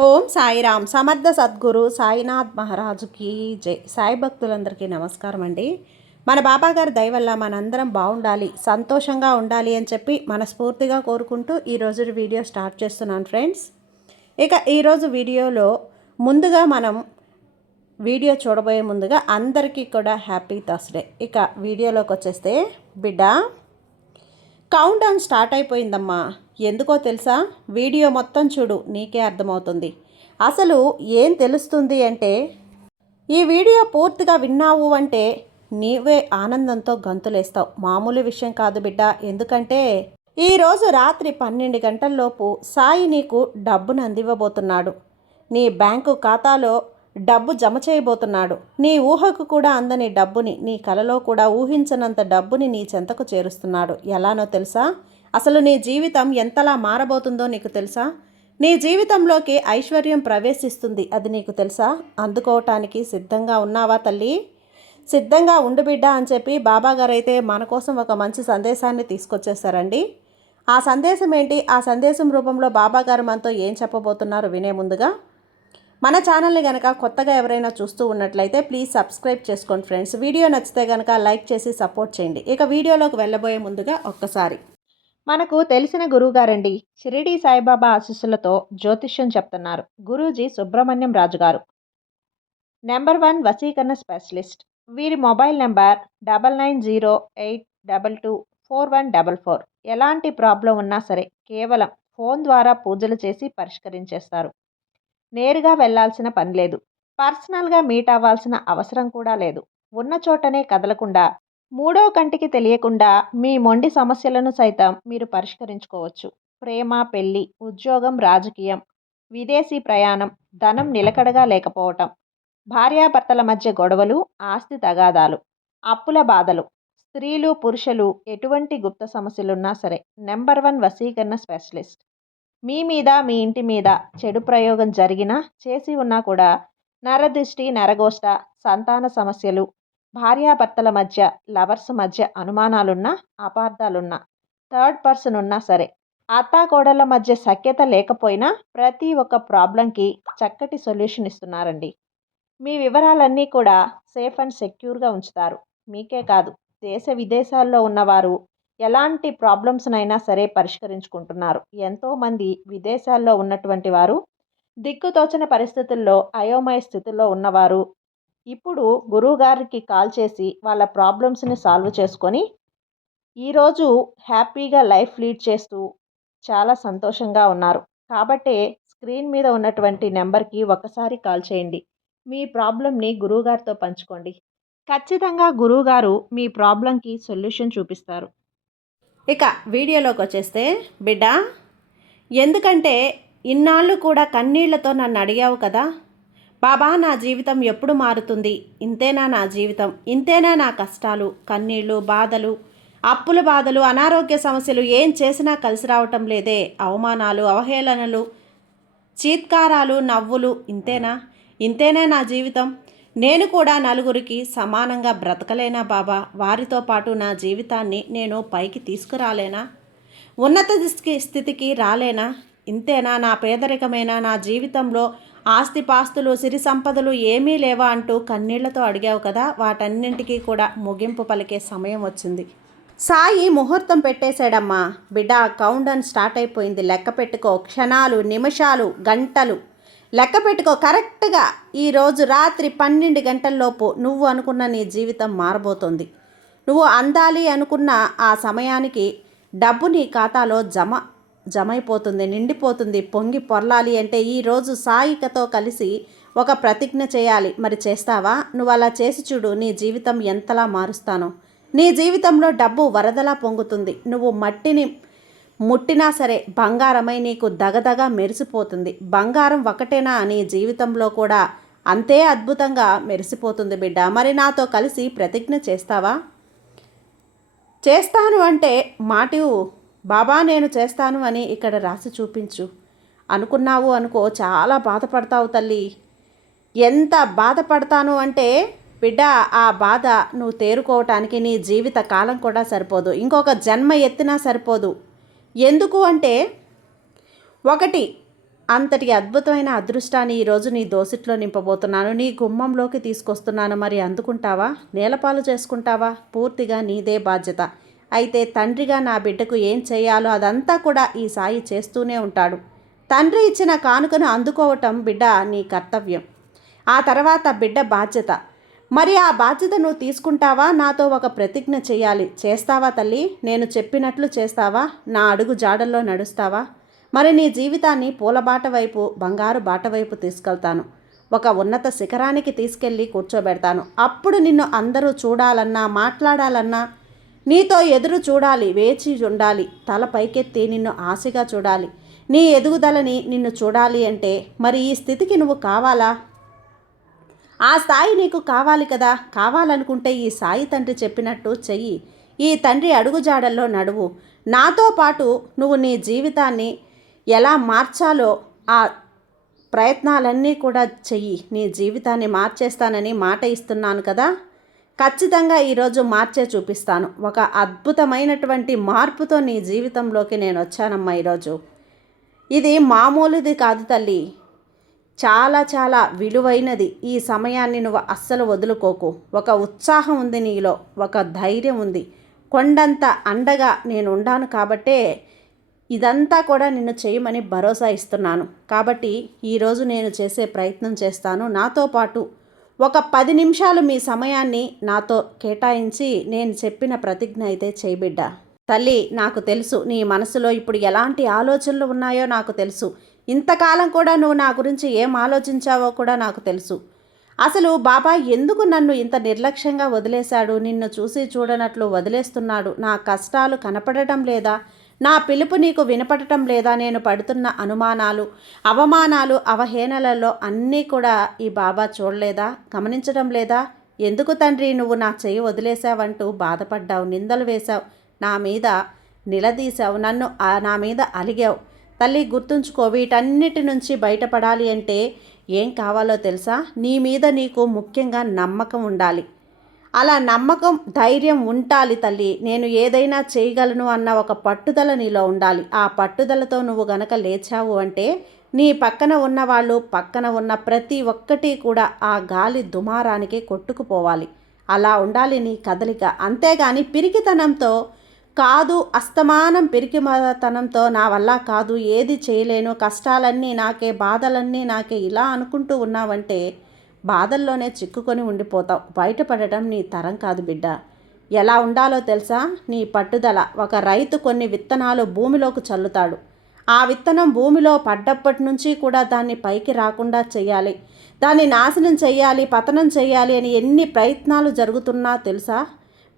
ఓం సాయిరామ్. సమర్థ సద్గురు సాయినాథ్ మహారాజుకి జై. సాయి భక్తులందరికీ నమస్కారం అండి. మన బాబాగారి దయ వల్ల మనందరం బాగుండాలి, సంతోషంగా ఉండాలి అని చెప్పి మనస్ఫూర్తిగా కోరుకుంటూ ఈరోజు వీడియో స్టార్ట్ చేస్తున్నాను ఫ్రెండ్స్. ఇక ఈరోజు వీడియోలో ముందుగా మనం వీడియో చూడబోయే ముందుగా అందరికీ కూడా హ్యాపీ థర్స్డే. ఇక వీడియోలోకి వచ్చేస్తే, బిడ్డ కౌంట్ డౌన్ స్టార్ట్ అయిపోయిందమ్మా. ఎందుకో తెలుసా? వీడియో మొత్తం చూడు, నీకే అర్థమవుతుంది. అసలు ఏం తెలుస్తుంది అంటే, ఈ వీడియో పూర్తిగా విన్నావు అంటే నీవే ఆనందంతో గంతులేస్తావు. మామూలు విషయం కాదు బిడ్డ. ఎందుకంటే ఈరోజు రాత్రి 12 గంటల్లోపు సాయి నీకు డబ్బును అందివ్వబోతున్నాడు. నీ బ్యాంకు ఖాతాలో డబ్బు జమ చేయబోతున్నాడు. నీ ఊహకు కూడా అందని డబ్బుని, నీ కలలో కూడా ఊహించనంత డబ్బుని నీ చెంతకు చేరుస్తున్నాడు. ఎలానో తెలుసా? అసలు నీ జీవితం ఎంతలా మారబోతుందో నీకు తెలుసా? నీ జీవితంలోకి ఐశ్వర్యం ప్రవేశిస్తుంది. అది నీకు తెలుసా? అందుకోవటానికి సిద్ధంగా ఉన్నావా తల్లి? సిద్ధంగా ఉండు బిడ్డ అని చెప్పి బాబాగారు అయితే మన కోసం ఒక మంచి సందేశాన్ని తీసుకొచ్చేసారండి. ఆ సందేశం ఏంటి? ఆ సందేశం రూపంలో బాబాగారు మనతో ఏం చెప్పబోతున్నారు వినే ముందుగా, మన ఛానల్ని కనుక కొత్తగా ఎవరైనా చూస్తూ ఉన్నట్లయితే ప్లీజ్ సబ్స్క్రైబ్ చేసుకోండి ఫ్రెండ్స్. వీడియో నచ్చితే కనుక లైక్ చేసి సపోర్ట్ చేయండి. ఇక వీడియోలోకి వెళ్ళబోయే ముందుగా ఒక్కసారి మనకు తెలిసిన గురువుగారండి, షిరిడి సాయిబాబా ఆశీస్సులతో జ్యోతిష్యం చెప్తున్నారు గురూజీ సుబ్రహ్మణ్యం రాజు గారు, నెంబర్ 1 వశీకరణ స్పెషలిస్ట్. వీరి మొబైల్ నెంబర్ 9908224144. ఎలాంటి ప్రాబ్లం ఉన్నా సరే కేవలం ఫోన్ ద్వారా పూజలు చేసి పరిష్కరించేస్తారు. నేరుగా వెళ్లాల్సిన పని లేదు. పర్సనల్గా మీట్ అవ్వాల్సిన అవసరం కూడా లేదు. ఉన్న చోటనే కదలకుండా, మూడో కంటికి తెలియకుండా మీ మొండి సమస్యలను సైతం మీరు పరిష్కరించుకోవచ్చు. ప్రేమ, పెళ్లి, ఉద్యోగం, రాజకీయం, విదేశీ ప్రయాణం, ధనం నిలకడగా లేకపోవటం, భార్యాభర్తల మధ్య గొడవలు, ఆస్తి తగాదాలు, అప్పుల బాధలు, స్త్రీలు పురుషులు ఎటువంటి గుప్త సమస్యలున్నా సరే నెంబర్ 1 వశీకరణ స్పెషలిస్ట్. మీ మీద, మీ ఇంటి మీద చెడు ప్రయోగం జరిగినా, చేసి ఉన్నా కూడా నరదృష్టి, నరగోష్ట, సంతాన సమస్యలు, భార్యాభర్తల మధ్య, లవర్స్ మధ్య అనుమానాలున్నా, అపార్థాలున్నా, థర్డ్ పర్సన్ ఉన్నా సరే, అత్తాకోడళ్ళ మధ్య సఖ్యత లేకపోయినా ప్రతి ఒక్క ప్రాబ్లంకి చక్కటి సొల్యూషన్ ఇస్తున్నారండి. మీ వివరాలన్నీ కూడా సేఫ్ అండ్ సెక్యూర్గా ఉంచుతారు. మీకే కాదు, దేశ విదేశాల్లో ఉన్నవారు ఎలాంటి ప్రాబ్లమ్స్నైనా సరే పరిష్కరించుకుంటున్నారు. ఎంతోమంది విదేశాల్లో ఉన్నటువంటి వారు, దిక్కుతోచని పరిస్థితుల్లో, అయోమయ స్థితిలో ఉన్నవారు ఇప్పుడు గురువుగారికి కాల్ చేసి వాళ్ళ ప్రాబ్లమ్స్ని సాల్వ్ చేసుకొని ఈరోజు హ్యాపీగా లైఫ్ లీడ్ చేస్తూ చాలా సంతోషంగా ఉన్నారు. కాబట్టే స్క్రీన్ మీద ఉన్నటువంటి నెంబర్కి ఒకసారి కాల్ చేయండి. మీ ప్రాబ్లంని గురువుగారితో పంచుకోండి. ఖచ్చితంగా గురువుగారు మీ ప్రాబ్లంకి సొల్యూషన్ చూపిస్తారు. ఇక వీడియోలోకి వచ్చేస్తే, బిడ్డ ఎందుకంటే ఇన్నాళ్ళు కూడా కన్నీళ్లతో నన్ను అడిగావు కదా, బాబా నా జీవితం ఎప్పుడు మారుతుంది? ఇంతేనా నా జీవితం? ఇంతేనా నా కష్టాలు, కన్నీళ్ళు, బాధలు, అప్పుల బాధలు, అనారోగ్య సమస్యలు, ఏం చేసినా కలిసి రావటం లేదే, అవమానాలు, అవహేళనలు, చీత్కారాలు, నవ్వులు, ఇంతేనా? ఇంతేనా నా జీవితం? నేను కూడా నలుగురికి సమానంగా బ్రతకలేనా బాబా? వారితో పాటు నా జీవితాన్ని నేను పైకి తీసుకురాలేనా? ఉన్నత స్థితికి రాలేనా? ఇంతేనా నా పేదరికమైన నా జీవితంలో? ఆస్తిపాస్తులు, సిరి సంపదలు ఏమీ లేవా అంటూ కన్నీళ్లతో అడిగావు కదా, వాటన్నింటికీ కూడా ముగింపు పలికే సమయం వచ్చింది. సాయి ముహూర్తం పెట్టేశాడమ్మా. బిడ్డ కౌంట్ డౌన్ స్టార్ట్ అయిపోయింది. లెక్క పెట్టుకో. క్షణాలు, నిమిషాలు, గంటలు లెక్క పెట్టుకో. కరెక్ట్గా ఈరోజు రాత్రి 12 గంటల్లోపు నువ్వు అనుకున్న నీ జీవితం మారబోతోంది. నువ్వు అందాలి అనుకున్న ఆ సమయానికి డబ్బు నీ ఖాతాలో జమైపోతుంది, నిండిపోతుంది. పొంగి పొర్లాలి అంటే ఈరోజు సాయికతో కలిసి ఒక ప్రతిజ్ఞ చేయాలి. మరి చేస్తావా? నువ్వు అలా చేసి చూడు, నీ జీవితం ఎంతలా మారుస్తానో. నీ జీవితంలో డబ్బు వరదలా పొంగుతుంది. నువ్వు మట్టిని ముట్టినా సరే బంగారమై నీకు దగదగా మెరిసిపోతుంది. బంగారం ఒకటేనా, నీ జీవితంలో కూడా అంతే అద్భుతంగా మెరిసిపోతుంది బిడ్డ. మరి నాతో కలిసి ప్రతిజ్ఞ చేస్తావా? చేస్తాను అంటే మాటివు బాబా, నేను చేస్తాను అని ఇక్కడ రాసి చూపించు. అనుకున్నావు అనుకో, చాలా బాధపడతావు తల్లి. ఎంత బాధపడతాను అంటే బిడ్డ, ఆ బాధ నువ్వు తేరుకోవటానికి నీ జీవిత కాలం కూడా సరిపోదు, ఇంకొక జన్మ ఎత్తినా సరిపోదు. ఎందుకు అంటే, ఒకటి అంతటి అద్భుతమైన అదృష్టాన్ని ఈరోజు నీ దోసిట్లో నింపబోతున్నాను, నీ గుమ్మంలోకి తీసుకొస్తున్నాను. మరి అందుకుంటావా, నేలపాలు చేసుకుంటావా? పూర్తిగా నీదే బాధ్యత. అయితే తండ్రిగా నా బిడ్డకు ఏం చేయాలో అదంతా కూడా ఈ సాయి చేస్తూనే ఉంటాడు. తండ్రి ఇచ్చిన కానుకను అందుకోవటం బిడ్డ నీ కర్తవ్యం. ఆ తర్వాత బిడ్డ బాధ్యత. మరి ఆ బాధ్యత నువ్వు తీసుకుంటావా? నాతో ఒక ప్రతిజ్ఞ చేయాలి. చేస్తావా తల్లి? నేను చెప్పినట్లు చేస్తావా? నా అడుగు జాడల్లో నడుస్తావా? మరి నీ జీవితాన్ని పూలబాట వైపు, బంగారు బాట వైపు తీసుకెళ్తాను. ఒక ఉన్నత శిఖరానికి తీసుకెళ్ళి కూర్చోబెడతాను. అప్పుడు నిన్ను అందరూ చూడాలన్నా, మాట్లాడాలన్నా, నీతో ఎదురు చూడాలి, వేచి ఉండాలి, తల పైకెత్తి నిన్ను ఆశగా చూడాలి. నీ ఎదుగుదలని నిన్ను చూడాలి అంటే మరి ఈ స్థితికి నువ్వు కావాలా? ఆ స్థాయి నీకు కావాలి కదా. కావాలనుకుంటే ఈ సాయి తండ్రి చెప్పినట్టు చెయ్యి. ఈ తండ్రి అడుగుజాడల్లో నడువు. నాతో పాటు నువ్వు నీ జీవితాన్ని ఎలా మార్చాలో ఆ ప్రయత్నాలన్నీ కూడా చెయ్యి. నీ జీవితాన్ని మార్చేస్తానని మాట ఇస్తున్నాను కదా. ఖచ్చితంగా ఈరోజు మార్చే చూపిస్తాను. ఒక అద్భుతమైనటువంటి మార్పుతో నీ జీవితంలోకి నేను వచ్చానమ్మా ఈరోజు. ఇది మామూలుది కాదు తల్లి, చాలా చాలా విలువైనది. ఈ సమయాన్ని నువ్వు అస్సలు వదులుకోకు. ఒక ఉత్సాహం ఉంది నీలో, ఒక ధైర్యం ఉంది. కొండంత అండగా నేను ఉండాను కాబట్టే ఇదంతా కూడా నిన్ను చేయమని భరోసా ఇస్తున్నాను. కాబట్టి ఈరోజు నేను చేసే ప్రయత్నం చేస్తాను. నాతో పాటు ఒక 10 నిమిషాలు మీ సమయాన్ని నాతో కేటాయించి నేను చెప్పిన ప్రతిజ్ఞ అయితే చేయబిడ్డ. తల్లి, నాకు తెలుసు నీ మనసులో ఇప్పుడు ఎలాంటి ఆలోచనలు ఉన్నాయో నాకు తెలుసు. ఇంతకాలం కూడా నువ్వు నా గురించి ఏం ఆలోచించావో కూడా నాకు తెలుసు. అసలు బాబా ఎందుకు నన్ను ఇంత నిర్లక్ష్యంగా వదిలేశాడు? నిన్ను చూసి చూడనట్లు వదిలేస్తున్నాడు. నా కష్టాలు కనపడటం లేదా? నా పిలుపు నీకు వినపడటం లేదా? నేను పడుతున్న అనుమానాలు, అవమానాలు, అవహేళనలలో అన్నీ కూడా ఈ బాబా చూడలేదా? గమనించడం లేదా? ఎందుకు తండ్రి నువ్వు నా చెయ్యి వదిలేశావంటూ బాధపడ్డావు, నిందలు వేశావు, నా మీద నిలదీశావు, నా మీద అలిగావు. తల్లి, గుర్తుంచుకో, వీటన్నిటి నుంచి బయటపడాలి అంటే ఏం కావాలో తెలుసా? నీ మీద నీకు ముఖ్యంగా నమ్మకం ఉండాలి. అలా నమ్మకం, ధైర్యం ఉండాలి తల్లి. నేను ఏదైనా చేయగలను అన్న ఒక పట్టుదల నీలో ఉండాలి. ఆ పట్టుదలతో నువ్వు గనక లేచావు అంటే నీ పక్కన ఉన్నవాళ్ళు, పక్కన ఉన్న ప్రతి ఒక్కటి కూడా ఆ గాలి దుమారానికి కొట్టుకుపోవాలి. అలా ఉండాలి నీ కదలిక. అంతేగాని పిరికితనంతో కాదు, అస్తమానం పిరికితనంతో నా వల్ల కాదు, ఏది చేయలేను, కష్టాలన్నీ నాకే, బాధలన్నీ నాకే ఇలా అనుకుంటూ ఉన్నావంటే బాధల్లోనే చిక్కుకొని ఉండిపోతావు. బయటపడటం నీ తరం కాదు బిడ్డ. ఎలా ఉండాలో తెలుసా? నీ పట్టుదల. ఒక రైతు కొన్ని విత్తనాలు భూమిలోకి చల్లుతాడు. ఆ విత్తనం భూమిలో పడ్డప్పటి నుంచి కూడా దాన్ని పైకి రాకుండా చేయాలి, దాన్ని నాశనం చేయాలి, పతనం చేయాలి అని ఎన్ని ప్రయత్నాలు జరుగుతున్నా తెలుసా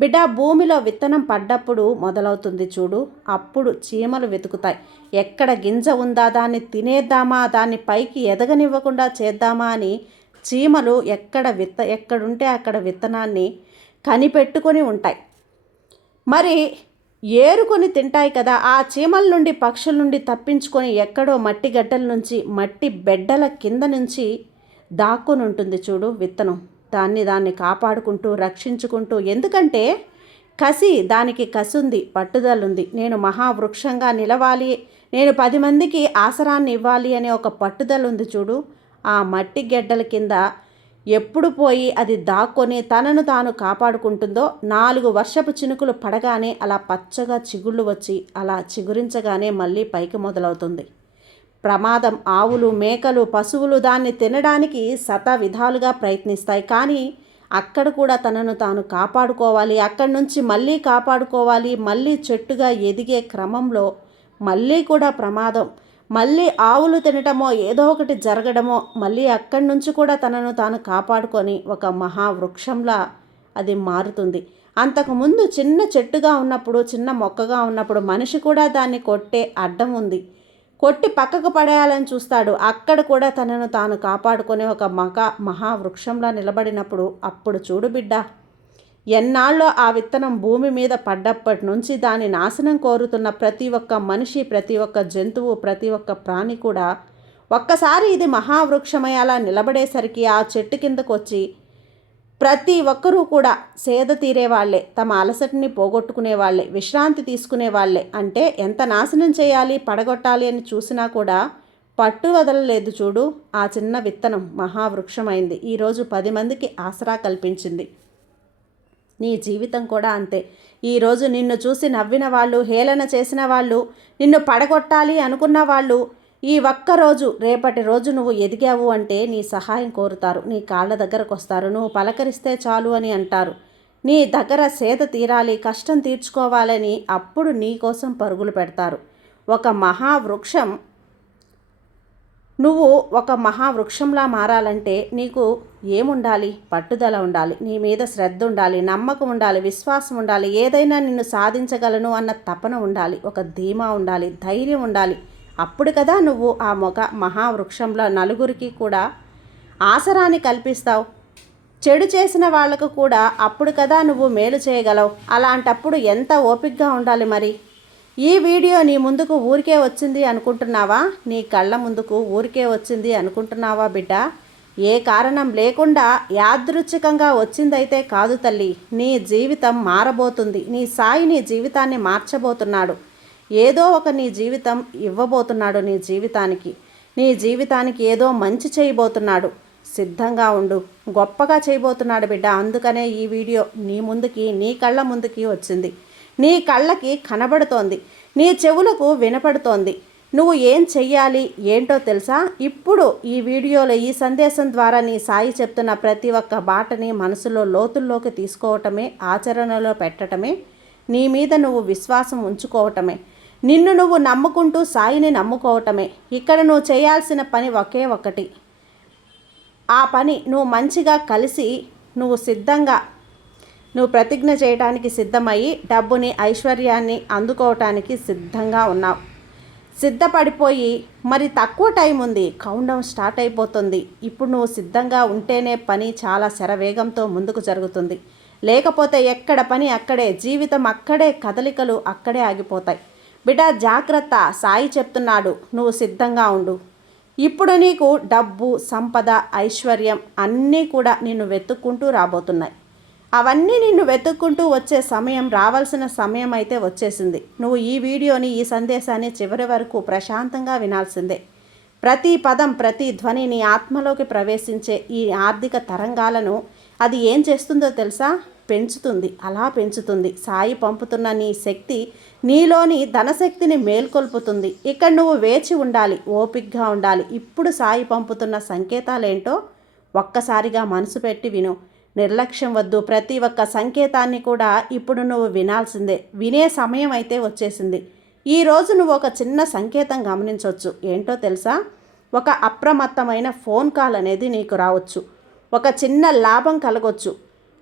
బిడ్డ? భూమిలో విత్తనం పడ్డప్పుడు మొదలవుతుంది చూడు, అప్పుడు చీమలు వెతుకుతాయి. ఎక్కడ గింజ ఉందా, దాన్ని తినేద్దామా, దాన్ని పైకి ఎదగనివ్వకుండా చేద్దామా అని చీమలు ఎక్కడుంటే అక్కడ విత్తనాన్ని కనిపెట్టుకొని ఉంటాయి. మరి ఏరుకొని తింటాయి కదా. ఆ చీమల నుండి, పక్షుల నుండి తప్పించుకొని ఎక్కడో మట్టి గడ్డల నుంచి, మట్టి బెడ్డల కింద నుంచి దాక్కుని ఉంటుంది చూడు విత్తనం. దాన్ని కాపాడుకుంటూ, రక్షించుకుంటూ, ఎందుకంటే దానికి కసి ఉంది, పట్టుదలుంది. నేను మహావృక్షంగా నిలవాలి, నేను 10 మందికి ఆసరాన్ని ఇవ్వాలి అనే ఒక పట్టుదల ఉంది చూడు. ఆ మట్టి గడ్డల కింద ఎప్పుడు పోయి అది దాక్కొని తనను తాను కాపాడుకుంటుందో, 4 వర్షపు చినుకులు పడగానే అలా పచ్చగా చిగుళ్ళు వచ్చి అలా చిగురించగానే మళ్ళీ పైకి మొదలవుతుంది. ప్రమాదం. ఆవులు, మేకలు, పశువులు దాన్ని తినడానికి విధాలుగా ప్రయత్నిస్తాయి. కానీ అక్కడ కూడా తనను తాను కాపాడుకోవాలి. అక్కడి నుంచి మళ్ళీ కాపాడుకోవాలి. మళ్ళీ చెట్టుగా ఎదిగే క్రమంలో మళ్ళీ కూడా ప్రమాదం. మళ్ళీ ఆవులు తినటమో, ఏదో ఒకటి జరగడమో, మళ్ళీ అక్కడి నుంచి కూడా తనను తాను కాపాడుకొని ఒక మహావృక్షంలా అది మారుతుంది. అంతకుముందు చిన్న చెట్టుగా ఉన్నప్పుడు, చిన్న మొక్కగా ఉన్నప్పుడు మనిషి కూడా దాన్ని కొట్టే అడ్డం ఉంది, కొట్టి పక్కకు పడేయాలని చూస్తాడు. అక్కడ కూడా తనను తాను కాపాడుకొని ఒక మహావృక్షంలా నిలబడినప్పుడు అప్పుడు చూడు బిడ్డ, ఎన్నాళ్ళో ఆ విత్తనం భూమి మీద పడ్డప్పటి నుంచి దాని నాశనం కోరుతున్న ప్రతి ఒక్క మనిషి, ప్రతి ఒక్క జంతువు, ప్రతి ఒక్క ప్రాణి కూడా ఒక్కసారి ఇది మహావృక్షమై అలా నిలబడేసరికి ఆ చెట్టు కిందకు వచ్చి ప్రతి ఒక్కరూ కూడా సేద తీరేవాళ్లే, తమ అలసటని పోగొట్టుకునేవాళ్లే, విశ్రాంతి తీసుకునేవాళ్లే. అంటే ఎంత నాశనం చేయాలి, పడగొట్టాలి అని చూసినా కూడా పట్టు వదలలేదు చూడు. ఆ చిన్న విత్తనం మహావృక్షమైంది. ఈరోజు 10 మందికి ఆసరా కల్పించింది. నీ జీవితం కూడా అంతే. ఈరోజు నిన్ను చూసి నవ్విన వాళ్ళు, హేళన చేసిన వాళ్ళు, నిన్ను పడగొట్టాలి అనుకున్న వాళ్ళు, ఈ ఒక్కరోజు రేపటి రోజు నువ్వు ఎదిగావు అంటే నీ సహాయం కోరుతారు. నీ కాళ్ళ దగ్గరకు వస్తారు. నువ్వు పలకరిస్తే చాలు అని అంటారు. నీ దగ్గర సేద తీరాలి, కష్టం తీర్చుకోవాలని అప్పుడు నీ కోసం పరుగులు పెడతారు. నువ్వు ఒక మహావృక్షంలా మారాలంటే నీకు ఏముండాలి? పట్టుదల ఉండాలి, నీ మీద శ్రద్ధ ఉండాలి, నమ్మకం ఉండాలి, విశ్వాసం ఉండాలి, ఏదైనా నిన్ను సాధించగలను అన్న తపన ఉండాలి, ఒక ధీమా ఉండాలి, ధైర్యం ఉండాలి. అప్పుడు కదా నువ్వు ఆ మహావృక్షంలో నలుగురికి కూడా ఆసరాన్ని కల్పిస్తావు. చెడు చేసిన వాళ్లకు కూడా అప్పుడు కదా నువ్వు మేలు చేయగలవు. అలాంటప్పుడు ఎంత ఓపికగా ఉండాలి మరి. ఈ వీడియో నీ ముందుకు ఊరికే వచ్చింది అనుకుంటున్నావా? నీ కళ్ళ ముందుకు ఊరికే వచ్చింది అనుకుంటున్నావా బిడ్డ? ఏ కారణం లేకుండా యాదృచ్ఛికంగా వచ్చిందైతే కాదు తల్లి. నీ జీవితం మారబోతుంది. నీ సాయి నీ జీవితాన్ని మార్చబోతున్నాడు. ఏదో ఒక నీ జీవితం ఇవ్వబోతున్నాడు. నీ జీవితానికి ఏదో మంచి చేయబోతున్నాడు. సిద్ధంగా ఉండు. గొప్పగా చేయబోతున్నాడు బిడ్డ. అందుకనే ఈ వీడియో నీ కళ్ళ ముందుకి వచ్చింది. నీ కళ్ళకి కనబడుతోంది, నీ చెవులకు వినపడుతోంది. నువ్వు ఏం చెయ్యాలి ఏంటో తెలుసా? ఇప్పుడు ఈ వీడియోలో ఈ సందేశం ద్వారా నీ సాయి చెప్తున్న ప్రతి ఒక్క బాటని మనసులో లోతుల్లోకి తీసుకోవటమే, ఆచరణలో పెట్టడమే, నీ మీద నువ్వు విశ్వాసం ఉంచుకోవటమే, నిన్ను నువ్వు నమ్ముకుంటూ సాయిని నమ్ముకోవటమే. ఇక్కడ నువ్వు చేయాల్సిన పని ఒకే ఒకటి. ఆ పని నువ్వు మంచిగా కలిసి నువ్వు ప్రతిజ్ఞ చేయడానికి సిద్ధమయ్యి డబ్బుని, ఐశ్వర్యాన్ని అందుకోవటానికి సిద్ధంగా ఉన్నావు. సిద్ధపడిపోయి మరి తక్కువ టైం ఉంది, కౌంట్డౌన్ స్టార్ట్ అయిపోతుంది. ఇప్పుడు నువ్వు సిద్ధంగా ఉంటేనే పని చాలా శరవేగంతో ముందుకు జరుగుతుంది. లేకపోతే ఎక్కడ పని అక్కడే, జీవితం అక్కడే, కదలికలు అక్కడే ఆగిపోతాయి. బిడ్డ జాగ్రత్త, సాయి చెప్తున్నాడు, నువ్వు సిద్ధంగా ఉండు. ఇప్పుడు నీకు డబ్బు, సంపద, ఐశ్వర్యం అన్నీ కూడా నిన్ను వెతుక్కుంటూ రాబోతున్నాయి. అవన్నీ నిన్ను వెతుక్కుంటూ వచ్చే సమయం, రావాల్సిన సమయం అయితే వచ్చేసింది. నువ్వు ఈ వీడియోని, ఈ సందేశాన్ని చివరి వరకు ప్రశాంతంగా వినాల్సిందే. ప్రతి పదం, ప్రతి ధ్వని నీ ఆత్మలోకి ప్రవేశించే ఈ ఆర్థిక తరంగాలను అది ఏం చేస్తుందో తెలుసా? పెంచుతుంది. అలా పెంచుతుంది. సాయి పంపుతున్న నీ శక్తి నీలోని ధనశక్తిని మేల్కొల్పుతుంది. ఇక్కడ నువ్వు వేచి ఉండాలి, ఓపికగా ఉండాలి. ఇప్పుడు సాయి పంపుతున్న సంకేతాలేంటో ఒక్కసారిగా మనసు పెట్టి విను. నిర్లక్ష్యం వద్దు. ప్రతి ఒక్క సంకేతాన్ని కూడా ఇప్పుడు నువ్వు వినాల్సిందే. వినే సమయం అయితే వచ్చేసింది. ఈరోజు నువ్వు ఒక చిన్న సంకేతం గమనించవచ్చు. ఏంటో తెలుసా? ఒక అప్రమత్తమైన ఫోన్ కాల్ అనేది నీకు రావచ్చు. ఒక చిన్న లాభం కలగొచ్చు.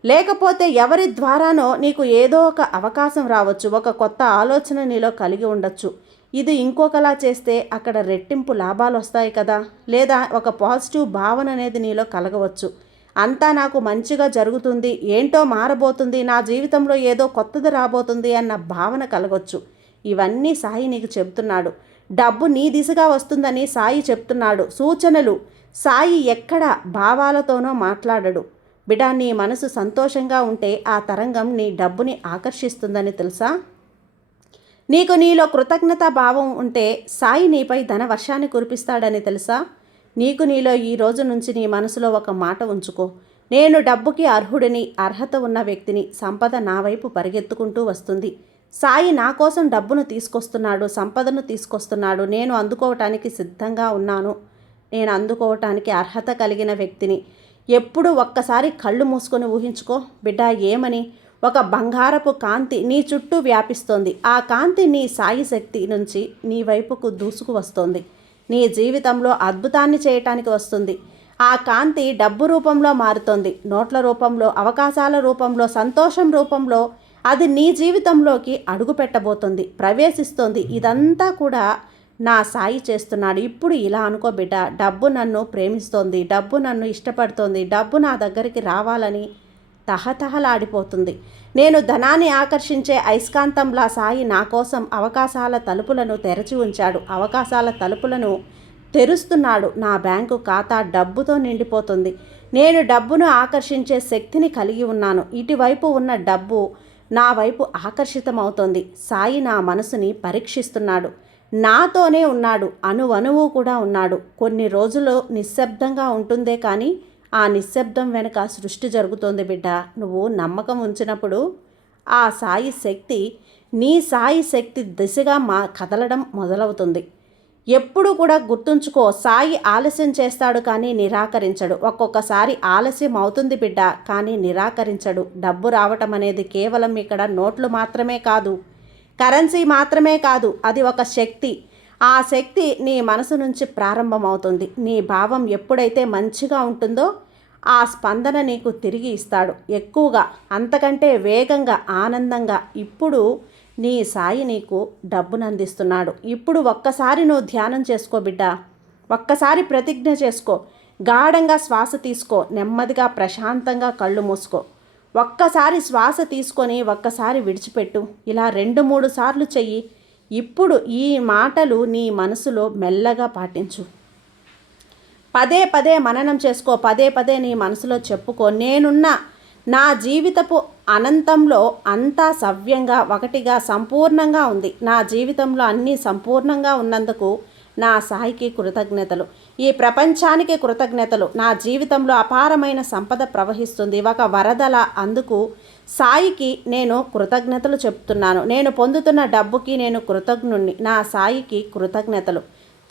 లేకపోతే ఎవరి ద్వారానో నీకు ఏదో ఒక అవకాశం రావచ్చు. ఒక కొత్త ఆలోచన నీలో కలిగి ఉండొచ్చు. ఇది ఇంకొకలా చేస్తే అక్కడ రెట్టింపు లాభాలు వస్తాయి కదా. లేదా ఒక పాజిటివ్ భావన అనేది నీలో కలగవచ్చు. అంతా నాకు మంచిగా జరుగుతుంది, ఏంటో మారబోతుంది, నా జీవితంలో ఏదో కొత్తది రాబోతుంది అన్న భావన కలగొచ్చు. ఇవన్నీ సాయి నీకు చెప్తున్నాడు. డబ్బు నీ దిశగా వస్తుందని సాయి చెప్తున్నాడు. సూచనలు. సాయి ఎక్కడ భావాలతోనో మాట్లాడడు. బిడ్డ, నీ మనసు సంతోషంగా ఉంటే ఆ తరంగం నీ డబ్బుని ఆకర్షిస్తుందని తెలుసా? నీలో కృతజ్ఞతా భావం ఉంటే సాయి నీపై ధన వర్షాన్ని కురిపిస్తాడని తెలుసా? నీలో ఈ రోజు నుంచి నీ మనసులో ఒక మాట ఉంచుకో. నేను డబ్బుకి అర్హుడిని, అర్హత ఉన్న వ్యక్తిని. సంపద నా వైపు పరిగెత్తుకుంటూ వస్తుంది. సాయి నా కోసం డబ్బును తీసుకొస్తున్నాడు, సంపదను తీసుకొస్తున్నాడు. నేను అందుకోవటానికి సిద్ధంగా ఉన్నాను. నేను అందుకోవటానికి అర్హత కలిగిన వ్యక్తిని. ఎప్పుడు ఒక్కసారి కళ్ళు మూసుకొని ఊహించుకో బిడ్డ. ఏమని? ఒక బంగారపు కాంతి నీ చుట్టూ వ్యాపిస్తోంది. ఆ కాంతి నీ సాయి శక్తి నుంచి నీ వైపుకు దూసుకు వస్తోంది. నీ జీవితంలో అద్భుతాన్ని చేయటానికి వస్తుంది. ఆ కాంతి డబ్బు రూపంలో మారుతోంది, నోట్ల రూపంలో, అవకాశాల రూపంలో, సంతోషం రూపంలో. అది నీ జీవితంలోకి అడుగు పెట్టబోతుంది, ప్రవేశిస్తోంది. ఇదంతా కూడా నా సాయి చేస్తున్నాడు. ఇప్పుడు ఇలా అనుకో బిడ్డ, డబ్బు నన్ను ప్రేమిస్తోంది, డబ్బు నన్ను ఇష్టపడుతోంది, డబ్బు నా దగ్గరికి రావాలని తహతహలాడిపోతుంది. నేను ధనాన్ని ఆకర్షించే అయస్కాంతంలా సాయి నా కోసం అవకాశాల తలుపులను తెరచి ఉంచాడు. అవకాశాల తలుపులను తెరుస్తున్నాడు. నా బ్యాంకు ఖాతా డబ్బుతో నిండిపోతుంది. నేను డబ్బును ఆకర్షించే శక్తిని కలిగి ఉన్నాను. ఇటువైపు ఉన్న డబ్బు నా వైపు ఆకర్షితమవుతోంది. సాయి నా మనసుని పరీక్షిస్తున్నాడు. నాతోనే ఉన్నాడు, అణువణువు కూడా ఉన్నాడు. కొన్ని రోజులు నిశ్శబ్దంగా ఉంటుందే కానీ ఆ నిశ్శబ్దం వెనుక సృష్టి జరుగుతోంది బిడ్డ. నువ్వు నమ్మకం ఉంచినప్పుడు ఆ సాయి శక్తి నీ సాయి శక్తి దిశగా కదలడం మొదలవుతుంది. ఎప్పుడు కూడా గుర్తుంచుకో, సాయి ఆలస్యం చేస్తాడు కానీ నిరాకరించడు. ఒక్కొక్కసారి ఆలస్యం అవుతుంది బిడ్డ, కానీ నిరాకరించడు. డబ్బు రావటం అనేది కేవలం ఇక్కడ నోట్లు మాత్రమే కాదు, కరెన్సీ మాత్రమే కాదు, అది ఒక శక్తి. ఆ శక్తి నీ మనసు నుంచి ప్రారంభమవుతుంది. నీ భావం ఎప్పుడైతే మంచిగా ఉంటుందో ఆ స్పందన నీకు తిరిగి ఇస్తాడు, ఎక్కువగా, అంతకంటే వేగంగా, ఆనందంగా. ఇప్పుడు నీ సాయి నీకు డబ్బును అందిస్తున్నాడు. ఇప్పుడు ఒక్కసారి నువ్వు ధ్యానం చేసుకో బిడ్డ, ఒక్కసారి ప్రతిజ్ఞ చేసుకో, గాఢంగా శ్వాస తీసుకో, నెమ్మదిగా ప్రశాంతంగా కళ్ళు మూసుకో. ఒక్కసారి శ్వాస తీసుకొని ఒక్కసారి విడిచిపెట్టు. ఇలా 2-3 సార్లు చెయ్యి. ఇప్పుడు ఈ మాటలు నీ మనసులో మెల్లగా పాటించు. పదే పదే మననం చేసుకో, పదే పదే నీ మనసులో చెప్పుకో, నేనున్న నా జీవితపు అనంతంలో అంతా సవ్యంగా, ఒకటిగా, సంపూర్ణంగా ఉంది. నా జీవితంలో అన్నీ సంపూర్ణంగా ఉన్నందుకు నా సాయికి కృతజ్ఞతలు, ఈ ప్రపంచానికి కృతజ్ఞతలు. నా జీవితంలో అపారమైన సంపద ప్రవహిస్తుంది, ఒక వరదల. అందుకు సాయికి నేను కృతజ్ఞతలు చెప్తున్నాను. నేను పొందుతున్న డబ్బుకి నేను కృతజ్ఞుణ్ణి. నా సాయికి కృతజ్ఞతలు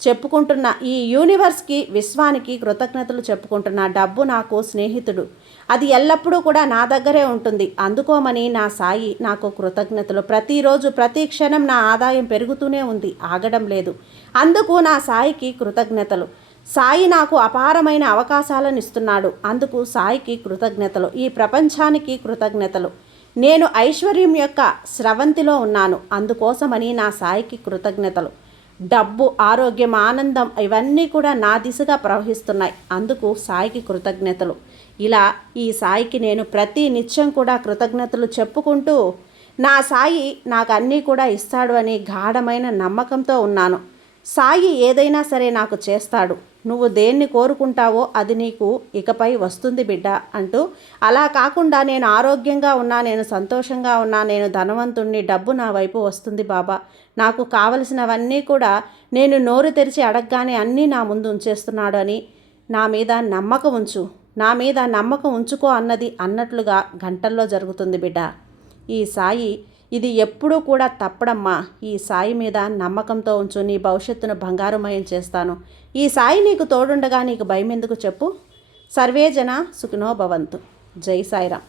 చెప్పుకుంటున్న, ఈ యూనివర్స్కి, విశ్వానికి కృతజ్ఞతలు చెప్పుకుంటున్నా. డబ్బు నాకు స్నేహితుడు, అది ఎల్లప్పుడూ కూడా నా దగ్గరే ఉంటుంది. అందుకోమని నా సాయి నాకు కృతజ్ఞతలు. ప్రతిరోజు ప్రతి క్షణం నా ఆదాయం పెరుగుతూనే ఉంది, ఆగడం లేదు. అందుకు నా సాయికి కృతజ్ఞతలు. సాయి నాకు అపారమైన అవకాశాలను ఇస్తున్నాడు, అందుకు సాయికి కృతజ్ఞతలు. ఈ ప్రపంచానికి కృతజ్ఞతలు. నేను ఐశ్వర్యం యొక్క స్రవంతిలో ఉన్నాను, అందుకోసమని నా సాయికి కృతజ్ఞతలు. డబ్బు, ఆరోగ్యం, ఆనందం ఇవన్నీ కూడా నా దిశగా ప్రవహిస్తున్నాయి, అందుకు సాయికి కృతజ్ఞతలు. ఇలా ఈ సాయికి నేను ప్రతి నిత్యం కూడా కృతజ్ఞతలు చెప్పుకుంటూ నా సాయి నాకు అన్నీ కూడా ఇస్తాడు అని గాఢమైన నమ్మకంతో ఉన్నాను. సాయి ఏదైనా సరే నాకు చేస్తాడు. నువ్వు దేన్ని కోరుకుంటావో అది నీకు ఇకపై వస్తుంది బిడ్డ అంటూ, అలా కాకుండా నేను ఆరోగ్యంగా ఉన్నా, నేను సంతోషంగా ఉన్నా, నేను ధనవంతుణ్ణి, డబ్బు నా వైపు వస్తుంది బాబా, నాకు కావలసినవన్నీ కూడా నేను నోరు తెరిచి అడగగానే అన్నీ నా ముందు ఉంచేస్తున్నాడు అని నా మీద నమ్మకం ఉంచు, నా మీద నమ్మకం ఉంచుకో అన్నది అన్నట్లుగా గంటల్లో జరుగుతుంది బిడ్డ. ఈ సాయి ఇది ఎప్పుడూ కూడా తప్పడమ్మా. ఈ సాయి మీద నమ్మకంతో ఉంచు, నీ భవిష్యత్తును బంగారుమయం చేస్తాను. ఈ సాయి నీకు తోడుండగా నీకు భయం ఎందుకు చెప్పు. సర్వే జన సుఖినో భవంతు. జై సాయిరామ్.